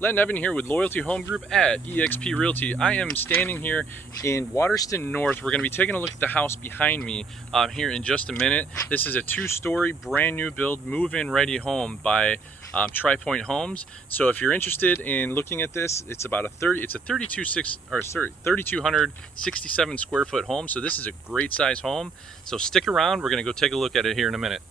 Len Evan here with Loyalty Home Group at EXP Realty. I am standing here in Waterston North. We're going to be taking a look at the house behind me here in just a minute. This is a two-story brand new build move-in ready home by Pointe Homes. So if you're interested in looking at this, it's about a 3,267 square foot home. So this is a great size home. So stick around. We're going to go take a look at it here in a minute.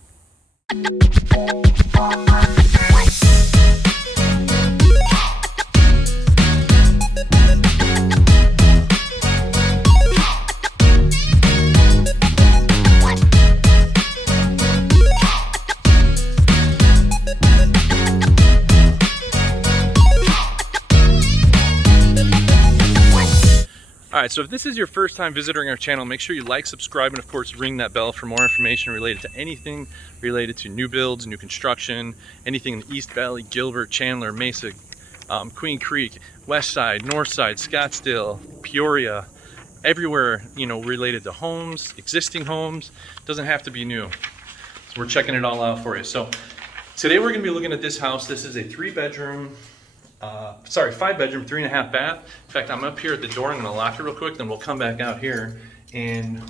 Alright, so if this is your first time visiting our channel, make sure you like, subscribe, and of course ring that bell for more information related to anything related to new builds, new construction, anything in the East Valley, Gilbert, Chandler, Mesa, Queen Creek, West Side, North Side, Scottsdale, Peoria, everywhere, you know, related to homes, existing homes. Doesn't have to be new. So we're checking it all out for you. So today we're going to be looking at this house. This is a 5-bedroom, 3.5 bath. In fact, I'm up here at the door. I'm going to lock it real quick, then we'll come back out here and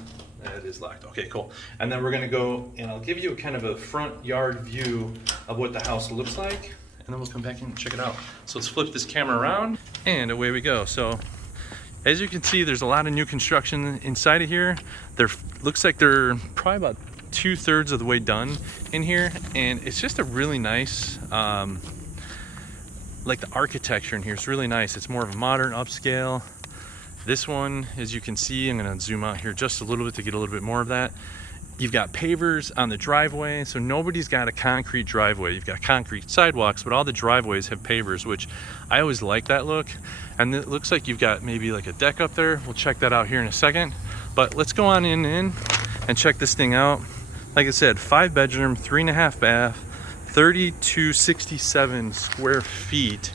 it is locked. Okay, cool. And then we're going to go and I'll give you a kind of a front yard view of what the house looks like, and then we'll come back and check it out. So let's flip this camera around and away we go. So as you can see, there's a lot of new construction inside of here. Looks like they're probably about 2/3 of the way done in here, and it's just a really nice like the architecture in here is really nice. It's more of a modern upscale. This one, as you can see, I'm gonna zoom out here just a little bit to get a little bit more of that. You've got pavers on the driveway, so nobody's got a concrete driveway. You've got concrete sidewalks, but all the driveways have pavers, which I always like that look. And it looks like you've got maybe like a deck up there. We'll check that out here in a second. But let's go on in and check this thing out. Like I said, 5-bedroom, 3.5 bath, 3,267 square feet.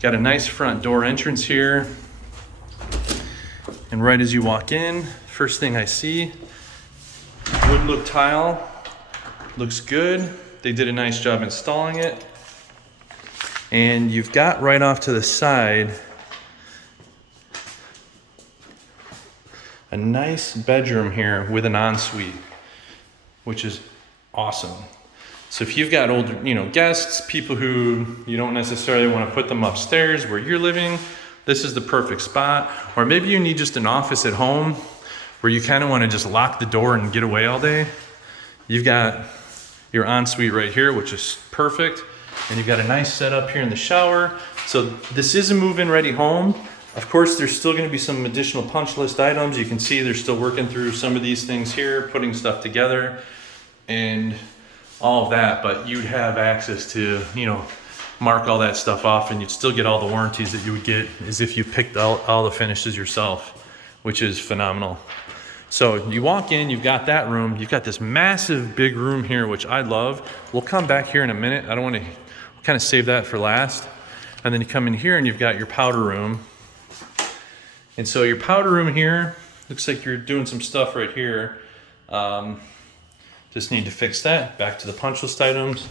Got a nice front door entrance here. And right as you walk in, first thing I see, wood look tile. Looks good. They did a nice job installing it. And you've got right off to the side a nice bedroom here with an ensuite, which is awesome. So if you've got older, guests, people who you don't necessarily want to put them upstairs where you're living, this is the perfect spot. Or maybe you need just an office at home where you kind of want to just lock the door and get away all day. You've got your ensuite right here, which is perfect. And you've got a nice setup here in the shower. So this is a move-in ready home. Of course, there's still going to be some additional punch list items. You can see they're still working through some of these things here, putting stuff together and all of that, but you'd have access to, mark all that stuff off, and you'd still get all the warranties that you would get as if you picked all the finishes yourself, which is phenomenal. So you walk in, you've got that room, you've got this massive big room here, which I love. We'll come back here in a minute. I don't want to kind of save that for last. And then you come in here and you've got your powder room. And so your powder room here, looks like you're doing some stuff right here. Just need to fix that. Back to the punch list items.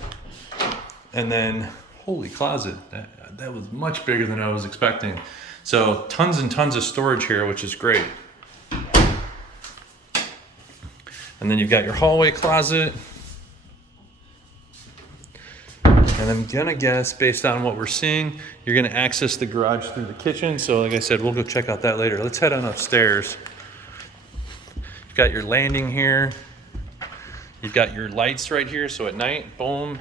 And then, holy closet. That was much bigger than I was expecting. So tons and tons of storage here, which is great. And then you've got your hallway closet. And I'm gonna guess, based on what we're seeing, you're gonna access the garage through the kitchen. So like I said, we'll go check out that later. Let's head on upstairs. You've got your landing here. You've got your lights right here, so at night, boom,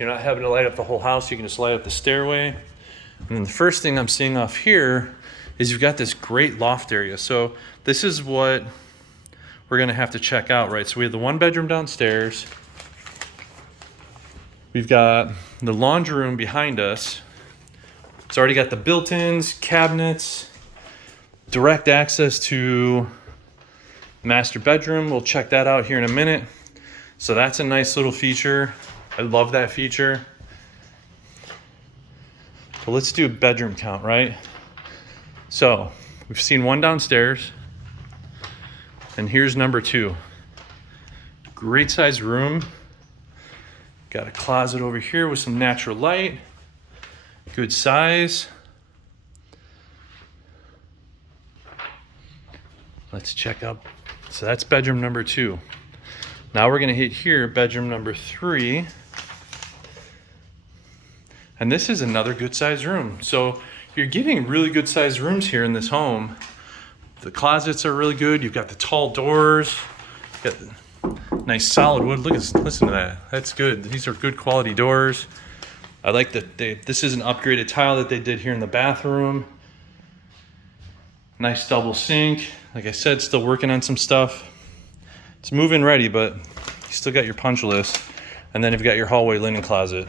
you're not having to light up the whole house. You can just light up the stairway. And then the first thing I'm seeing off here is you've got this great loft area. So this is what we're gonna have to check out, right? So we have the 1-bedroom downstairs. We've got the laundry room behind us. It's already got the built-ins, cabinets, direct access to master bedroom. We'll check that out here in a minute. So that's a nice little feature. I love that feature. So let's do a bedroom count, right? So we've seen one downstairs, and here's number 2. Great size room. Got a closet over here with some natural light. good size. Let's check out. So that's bedroom number 2. Now we're gonna hit here, bedroom number 3. And this is another good sized room. So you're getting really good sized rooms here in this home. The closets are really good. You've got the tall doors, you've got the nice solid wood. Listen to that. That's good. These are good quality doors. I like that this is an upgraded tile that they did here in the bathroom. Nice double sink. Like I said, still working on some stuff. It's move-in ready, but you still got your punch list. And then you've got your hallway linen closet.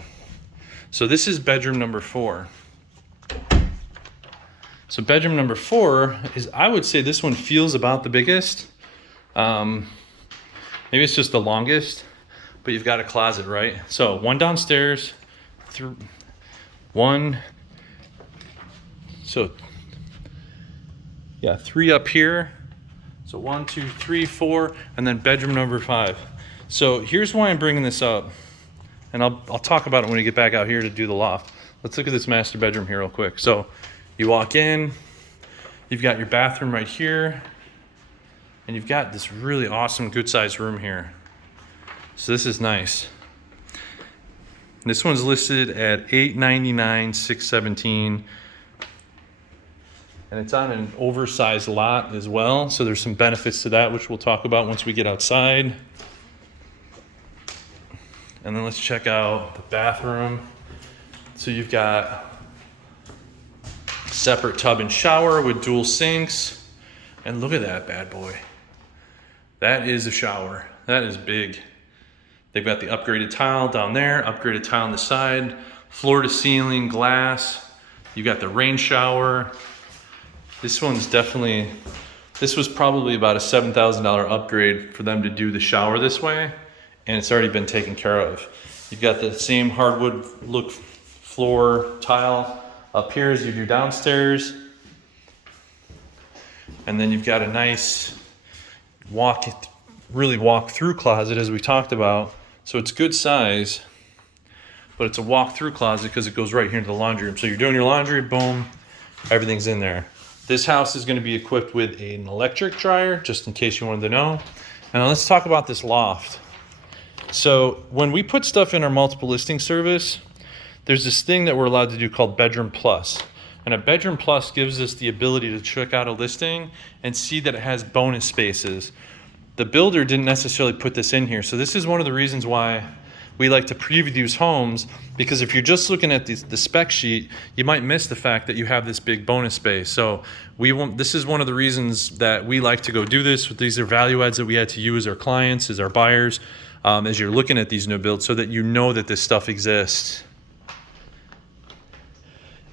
So this is bedroom number 4. So bedroom number 4 is, I would say this one feels about the biggest. Maybe it's just the longest, but you've got a closet, right? So 1 downstairs, 1, so yeah, 3 up here. So 1, 2, 3, 4, and then bedroom number 5. So here's why I'm bringing this up. And I'll talk about it when we get back out here to do the loft. Let's look at this master bedroom here real quick. So you walk in, you've got your bathroom right here, and you've got this really awesome, good sized room here. So this is nice. This one's listed at $899, $617, and it's on an oversized lot as well. So there's some benefits to that, which we'll talk about once we get outside. And then let's check out the bathroom. So you've got separate tub and shower with dual sinks. And look at that bad boy. That is a shower. That is big. They've got the upgraded tile down there, upgraded tile on the side, floor to ceiling glass. You got the rain shower. This one's definitely, this was probably about a $7,000 upgrade for them to do the shower this way. And it's already been taken care of. You've got the same hardwood look floor tile up here as you do downstairs. And then you've got a nice really walk-through closet as we talked about. So it's good size, but it's a walk-through closet because it goes right here into the laundry room. So you're doing your laundry, boom, everything's in there. This house is gonna be equipped with an electric dryer, just in case you wanted to know. And let's talk about this loft. So when we put stuff in our multiple listing service, there's this thing that we're allowed to do called Bedroom Plus. And a Bedroom Plus gives us the ability to check out a listing and see that it has bonus spaces. The builder didn't necessarily put this in here. So this is one of the reasons why we like to preview these homes, because if you're just looking at the spec sheet, you might miss the fact that you have this big bonus space. So this is one of the reasons that we like to go do this. These are value adds that we had to use our clients, as our buyers, as you're looking at these new builds, so that you know that this stuff exists.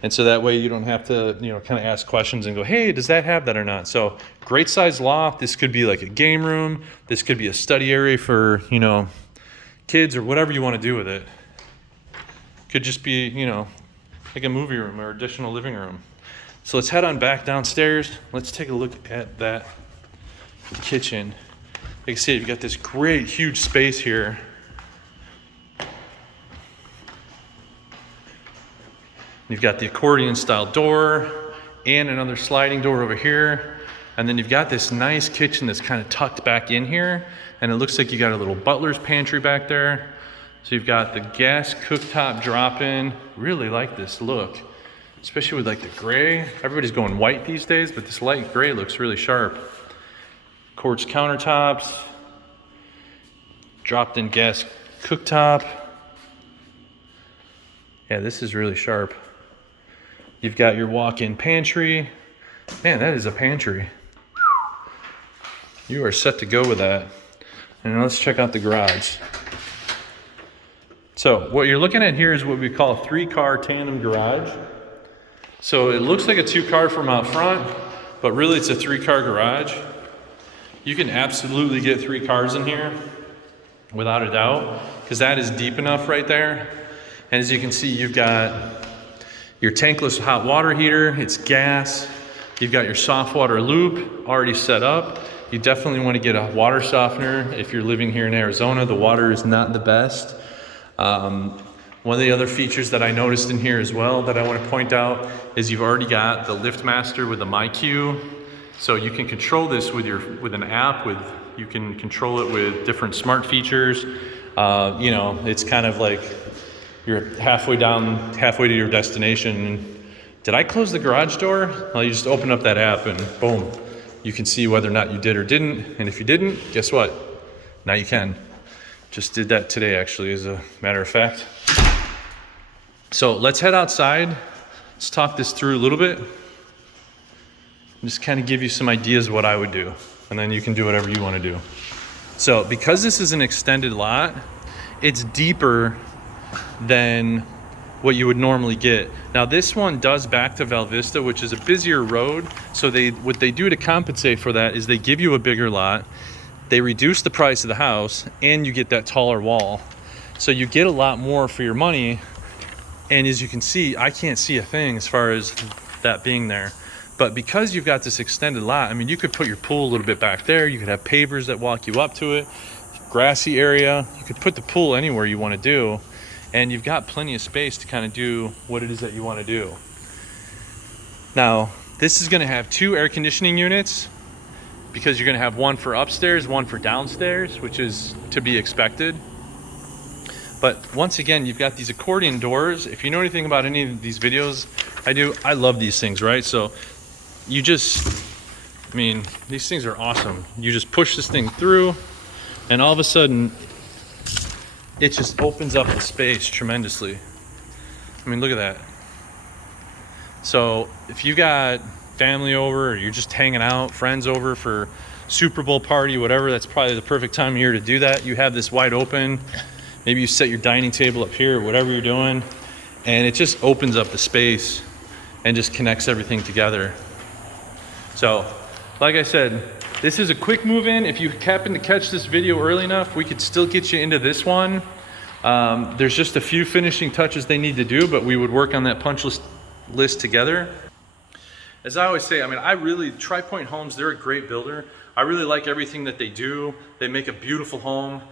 And so that way you don't have to, kind of ask questions and go, hey, does that have that or not? So great size loft. This could be like a game room. This could be a study area for, kids or whatever you want to do with it. Could just be, like a movie room or additional living room. So let's head on back downstairs. Let's take a look at that kitchen. Like I said, you've got this great, huge space here. You've got the accordion style door and another sliding door over here. And then you've got this nice kitchen that's kind of tucked back in here. And it looks like you got a little butler's pantry back there. So you've got the gas cooktop drop-in. Really like this look, especially with like the gray. Everybody's going white these days, but this light gray looks really sharp. Quartz countertops, dropped-in gas cooktop. Yeah, this is really sharp. You've got your walk-in pantry. Man, that is a pantry. You are set to go with that. And let's check out the garage. So what you're looking at here is what we call a 3-car tandem garage. So it looks like a 2-car from out front, but really it's a 3-car garage. You can absolutely get 3 cars in here without a doubt, because that is deep enough right there. And as you can see, you've got your tankless hot water heater. It's gas. You've got your soft water loop already set up. You definitely want to get a water softener if you're living here in Arizona. The water is not the best. One One of the other features that I noticed in here as well that I want to point out is you've already got the Lift Master with the MyQ. So you can control this with an app. You can control it with different smart features. You know, it's kind of like you're halfway to your destination. Did I close the garage door? Well, you just open up that app and boom, you can see whether or not you did or didn't. And if you didn't, guess what? Now you can. Just did that today, actually, as a matter of fact. So let's head outside. Let's talk this through a little bit. Just kind of give you some ideas of what I would do. And then you can do whatever you want to do. So because this is an extended lot, it's deeper than what you would normally get. Now this one does back to Val Vista, which is a busier road. So what they do to compensate for that is they give you a bigger lot, they reduce the price of the house, and you get that taller wall. So you get a lot more for your money. And as you can see, I can't see a thing as far as that being there. But because you've got this extended lot, I mean, you could put your pool a little bit back there. You could have pavers that walk you up to it, grassy area. You could put the pool anywhere you want to do. And you've got plenty of space to kind of do what it is that you want to do. Now, this is going to have 2 air conditioning units because you're going to have one for upstairs, one for downstairs, which is to be expected. But once again, you've got these accordion doors. If you know anything about any of these videos I love these things, right? So you just, I mean, these things are awesome. You just push this thing through and all of a sudden it just opens up the space tremendously. I mean, look at that. So if you got family over or you're just hanging out, friends over for Super Bowl party, whatever, that's probably the perfect time of year to do that. You have this wide open. Maybe you set your dining table up here or whatever you're doing, and it just opens up the space and just connects everything together. So, like I said, this is a quick move in. If you happen to catch this video early enough, we could still get you into this one. There's just a few finishing touches they need to do, but we would work on that punch list together. As I always say, I mean, Tri-Pointe Homes, they're a great builder. I really like everything that they do. They make a beautiful home.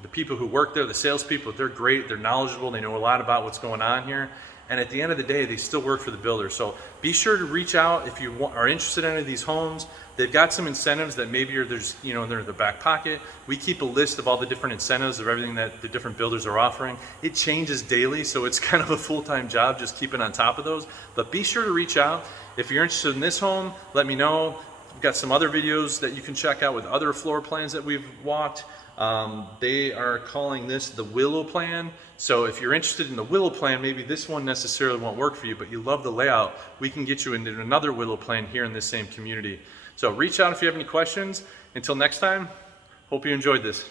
The people who work there, the salespeople, they're great, they're knowledgeable, they know a lot about what's going on here. And at the end of the day, they still work for the builder. So be sure to reach out if you are interested in any of these homes. They've got some incentives that maybe they're in the back pocket. We keep a list of all the different incentives of everything that the different builders are offering. It changes daily, so it's kind of a full-time job just keeping on top of those. But be sure to reach out. If you're interested in this home, let me know. We've got some other videos that you can check out with other floor plans that we've walked. They are calling this the Willow plan. So if you're interested in the Willow plan, maybe this one necessarily won't work for you, but you love the layout, we can get you into another Willow plan here in this same community. So reach out if you have any questions. Until next time, hope you enjoyed this.